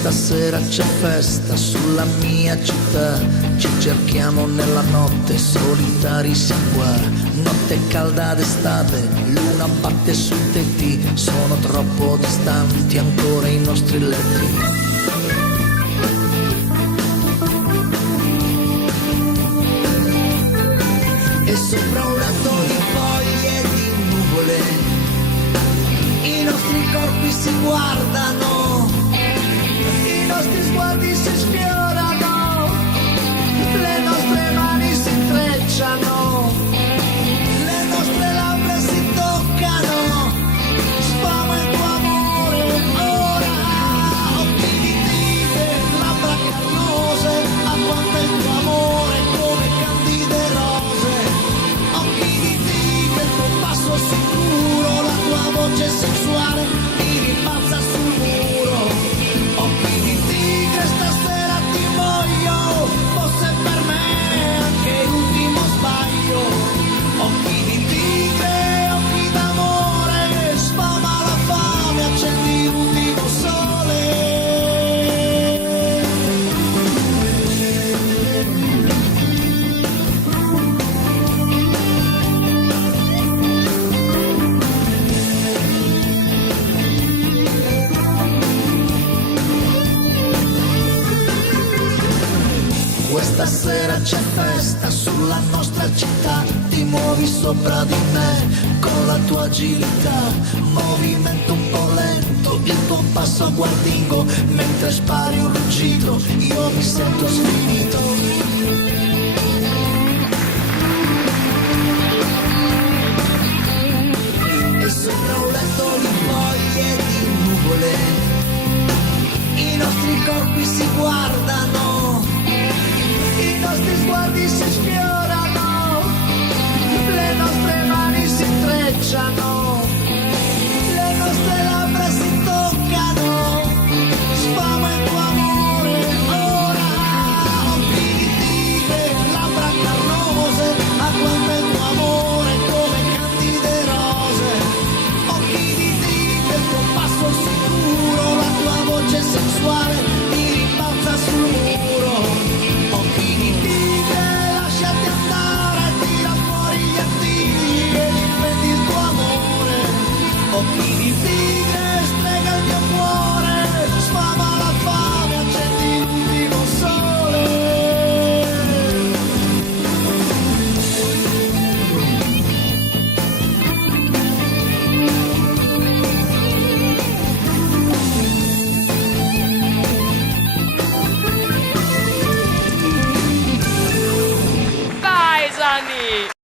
Stasera c'è festa sulla mia città, ci cerchiamo nella notte, solitari siamo qua. Notte calda d'estate, luna batte sui tetti, sono troppo distanti ancora i nostri letti. E sopra un letto di foglie e di nuvole, i nostri corpi si guardano, i nostri sguardi si sfiorano, le nostre mani si intrecciano, le nostre labbra si toccano, sfamo il tuo amore ora, occhi di tigre, labbra carnose, aguanta il tuo amore come candide rose, occhi di tigre, il tuo passo sicuro, la tua voce sessuale mi rimbalza sul muro. Occhi di tigre, stasera ti voglio, fosse per me anche l'ultimo sbaglio. Occhi di tigre, occhi d'amore, sfama la fame, accendi l'ultimo sole. Questa sera c'è festa sulla nostra città, ti muovi sopra di me con la tua agilità, movimento un po' lento, il tuo passo guardingo, mentre spari un ruggito, io mi sento sfinito. E sopra un letto di foglie e di nuvole, i nostri corpi si guardano, i nostri sguardi si sfiorano, le nostre mani si intrecciano,